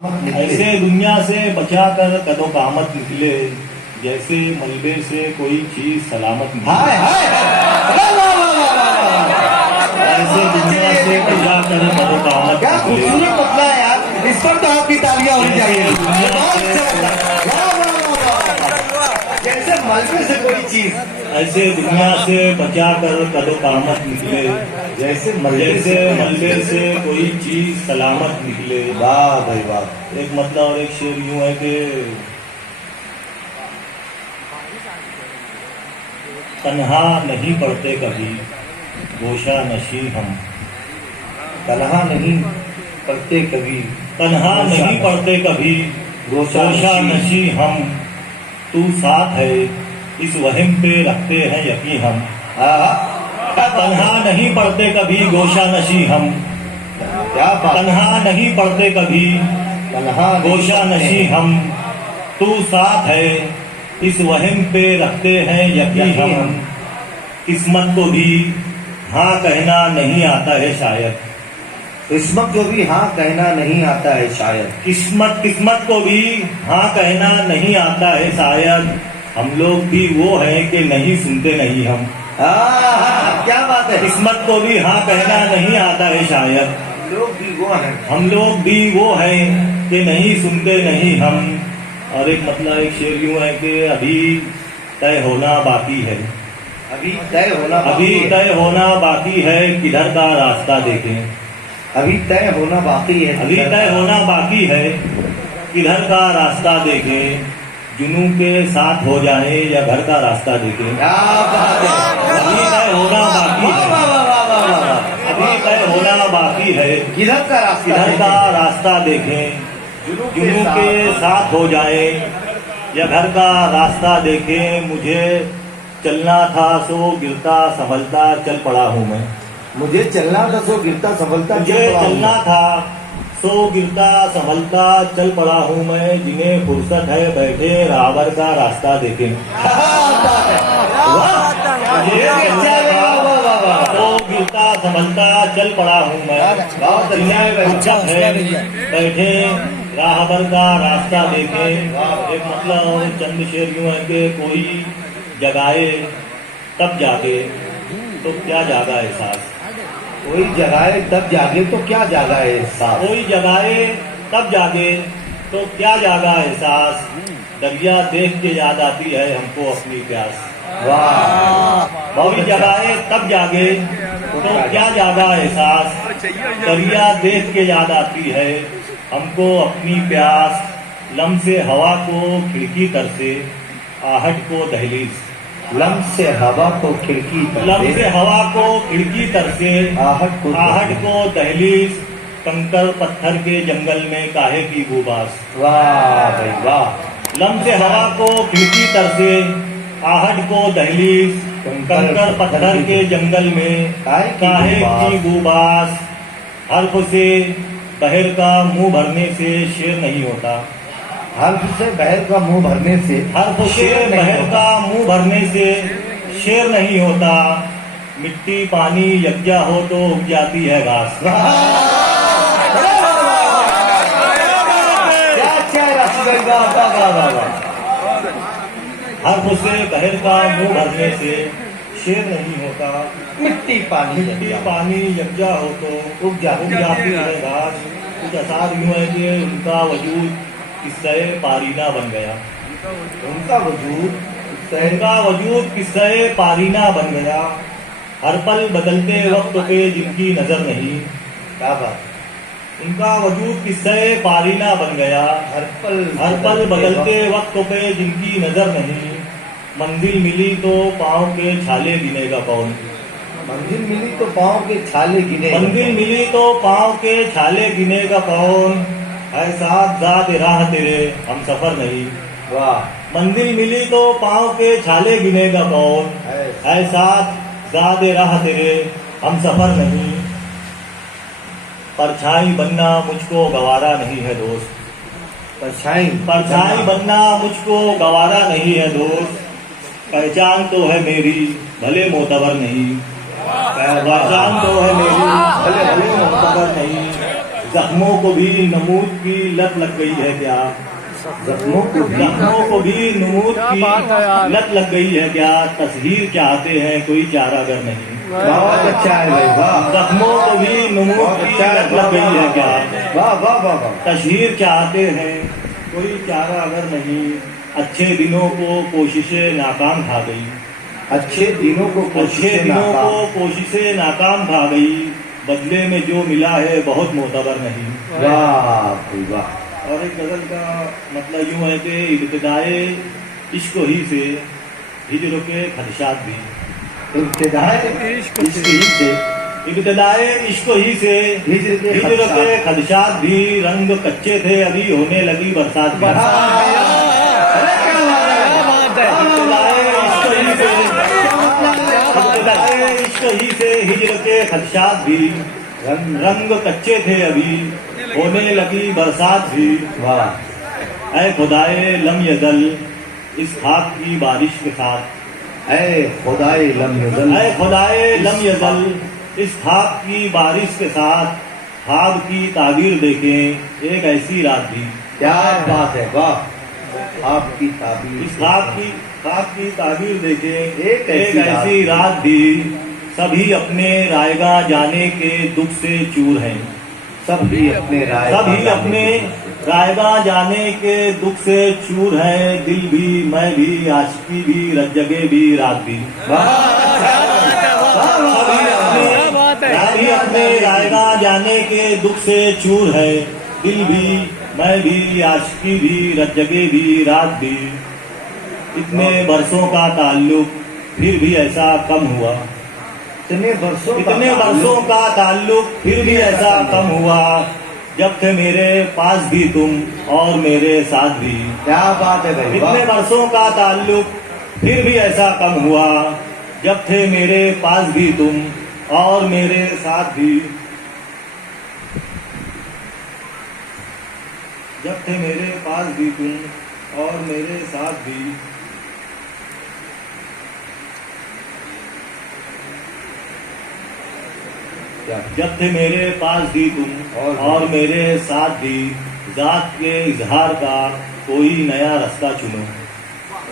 ऐसे दुनिया से बचा कर कदों कामत निकले, जैसे मलबे से कोई चीज सलामत निकले। हाय हाय ऐसे दुनिया से बचा कर कदों कामत क्या निकले, खूबसूरत बदला है यार। इस पर तो आपकी तालियां होनी चाहिए। बहुत अच्छा बदला। वाह, वाह, वाह, वाह। जैसे मलबे से कोई चीज, ऐसे दुनिया से बचा कर कदों कामत निकले, जैसे मलबे से कोई चीज सलामत निकले। वाह भाई वाह। एक मतलब और एक शेर यूं है कि तन्हा नहीं पड़ते कभी गोशा नशी हम, तन्हा नहीं पढ़ते कभी, तन्हा नहीं पड़ते कभी गोशा गोशा नशी हम, तू साथ है इस वहम पे रखते हैं यकीन हम। तन्हा नहीं पड़ते कभी गोशा नशी हम, क्या बात। तन्हा नहीं पड़ते कभी तन्हा गोशा नशी हम, तू साथ है इस वहम पे रखते हैं यकीन हम। किस्मत को भी हाँ कहना नहीं आता है शायद, किस्मत को भी हाँ कहना नहीं आता है शायद। किस्मत को भी हाँ कहना नहीं आता है शायद। हम लोग भी वो हैं कि नहीं सुनते नहीं हम। क्या बात है। किस्मत को भी हाँ कहना नहीं आता है शायद। लोग भी वो हैं, हम लोग भी वो हैं कि नहीं सुनते नहीं हम। और एक मतलब एक शेर यूं है कि अभी तय होना बाकी है, अभी तय होना अभी बाकी है। तय होना बाकी है, किधर का रास्ता देखें। अभी तय होना बाकी है, अभी तय होना बाकी है, किधर का रास्ता देखें। जुनू के साथ हो जाए या घर का रास्ता देखें। क्या बात है। अभी तय होना बाकी वाह, है, वाह, वाह, वाह, वाह, वाह, वाह। अभी तय होना बाकी है, किधर का रास्ता किधर का है? रास्ता देखें। जुनू जुनू के साथ हो जाए या घर का रास्ता देखें। मुझे चलना था सो गिरता संभलता चल पड़ा हूँ मैं। मुझे चलना था सो गिरता सफलता मुझे चलना था सो गिरता संभलता चल पड़ा हूँ मैं। जिन्हें फुर्सत है बैठे रावर का रास्ता देखें। मुझे चलना था सो गिरता संभलता चल पड़ा हूँ मैं। जिन्हें फुर्सत है बैठे राहबर का रास्ता देखें। एक मतलब और चंद शेर यूं है कि कोई जगाए तब जागे तो क्या जागा एहसास। कोई जगाए तब जागे तो क्या जागा है साहब। कोई जगाए तब जागे तो क्या जागा एहसास। दरिया देख के याद आती है हमको अपनी प्यास। वाह। कोई जगाए तब जागे तो क्या जागा एहसास। दरिया देख के याद आती है हमको अपनी प्यास। लम से हवा को खिड़की तर से आहट को दहलीज। लम से हवा को खिड़की लम से हवा को खिड़की तर से आहट को दहलीज। कंकर पत्थर के जंगल में काहे की गुबास। वाह भाई वाह। लम से हवा को खिड़की तर से आहट को दहलीज। कंकर पत्थर के जंगल में काहे की गुबास। हर्फ से बहर का मुंह भरने से शेर नहीं होता। हर्फ से बहर का मुंह भरने से हर्फ से बहर का मुंह भरने से शेर नहीं होता। मिट्टी पानी यज्ञा हो तो उग जाती है घास। हर्फ से बहर का मुंह भरने से शेर नहीं होता। मिट्टी पानी यज्ञा हो तो उग जाती है घास। कुछ असार यूं है कि उनका वजूद किस्से पारीना बन गया। उनका वजूद किस्से पारीना बन गया। हर पल बदलते वक्त पे जिनकी नजर नहीं। क्या बात। उनका वजूद किस्से पारीना बन गया। हर पल बदलते वक्त पे जिनकी नजर नहीं। मंजिल मिली तो पाँव के छाले गिनेगा कौन। मंजिल मिली तो पाँव के छाले गिने। मंजिल मिली तो पाँव के छाले गिनेगा कौन। है साथ जात राह तेरे हम सफर नहीं। वाह। मंजिल मिली तो पाँव के छाले गिनेगा कौन। है साथ जात राह तेरे हम सफर नहीं। परछाई बनना मुझको गवारा नहीं है दोस्त। परछाई बनना मुझको गवारा नहीं है दोस्त। पहचान तो है मेरी भले मोतबर नहीं। पहचान तो है मेरी भले मोतबर नहीं। जख्मों को भी नमूद की लत लग गई है क्या? जख्मों को भी जख्मों को भी नमूद की लत लग गई है क्या? तस्हीर चाहते हैं कोई चारागर नहीं। बहुत अच्छा है भाई, वाह जख्मों को भी नमूद की लत लग गई है क्या? वाह वाह वाह वाह। तस्हीर चाहते हैं कोई चारागर नहीं। अच्छे दिनों को कोशिशें नाकाम खा गई। अच्छे दिनों को अच्छे दिनों को कोशिशें नाकाम खा गई। बदले में जो मिला है बहुत मोतबर नहीं। वाह भाई वाह। और एक गजल का मतलब यूं है कि इब्तिदाए इश्क ही से हिजर के खदशात भी। इब्तिदाए इश्क ही से इब्तिदाए इश्क ही से हिजर के हिजर के खदशात भी। रंग कच्चे थे अभी होने लगी बरसात भी। इब्तिदाए इश्क ही से हिजर के खदशात भी। रंग कच्चे थे अभी होने लगी बरसात भी। वाह। ऐ खुदाए लम यज़ल इस खाक की बारिश के साथ। ऐ खुदाए लम यज़ल ऐ खुदाए लम यज़ल इस खाक की बारिश के साथ। खाब की ताबीर देखें एक ऐसी रात भी। क्या बात है, वाह। आपकी ताबीर इस खाक की ताबीर देखें एक ऐसी रात भी। सभी अपने रायगा जाने के दुख से चूर हैं। सभी अपने रायगा जाने के दुख से चूर है। दिल भी मैं भी आशिकी भी जगह भी रात भी। सभी अपने रायगा जाने के दुख से चूर है। दिल भी मैं भी आशिकी भी जगह भी रात भी। इतने बरसों का ताल्लुक फिर भी ऐसा कम हुआ। इतने बरसों का ताल्लुक फिर भी ऐसा कम हुआ। जब थे मेरे पास भी तुम और मेरे साथ भी। क्या बात है भाई, इतने बरसों का ताल्लुक फिर भी ऐसा कम हुआ। जब थे मेरे पास भी तुम और मेरे साथ भी। जब थे मेरे पास भी तुम और मेरे साथ भी। जब थे मेरे पास भी तुम और मेरे साथ भी। जात के इजहार का कोई नया रास्ता चुनो।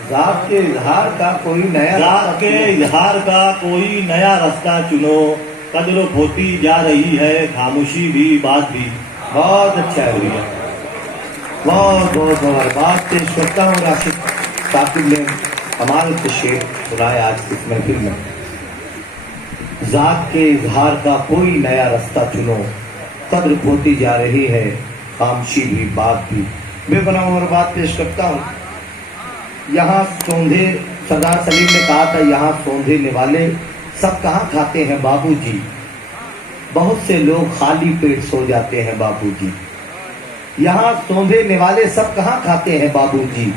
जात के इजहार का कोई नया जात के इजहार का कोई नया रास्ता चुनो। कद्र होती जा रही है खामोशी भी बात भी। बहुत अच्छा है भैया, बहुत बहुत बहुत बात पेश करता हूँ। राशिद साकिब ने कमाल के शेर सुनाए आज इस महफिल में। जात के इजहार का कोई नया रास्ता चुनो। कद्र होती जा रही है खामोशी भी बात भी। मैं बनाऊं और बात पेश करता हूँ। यहाँ सौंधे सरदार सलीम ने कहा था, यहाँ सौंधेने वाले सब कहाँ खाते हैं बाबूजी। बहुत से लोग खाली पेट सो जाते हैं बाबूजी। यहाँ सौंधेने वाले सब कहाँ खाते हैं बाबूजी।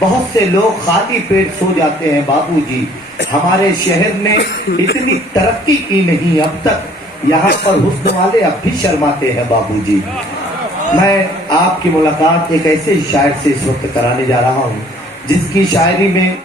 बहुत से लोग खाली पेट सो जाते हैं बाबूजी। हमारे शहर ने इतनी तरक्की की नहीं अब तक। यहाँ पर हुस्न वाले अब भी शर्माते हैं बाबूजी। मैं आपकी मुलाकात एक ऐसे शायर से इस वक्त कराने जा रहा हूँ जिसकी शायरी में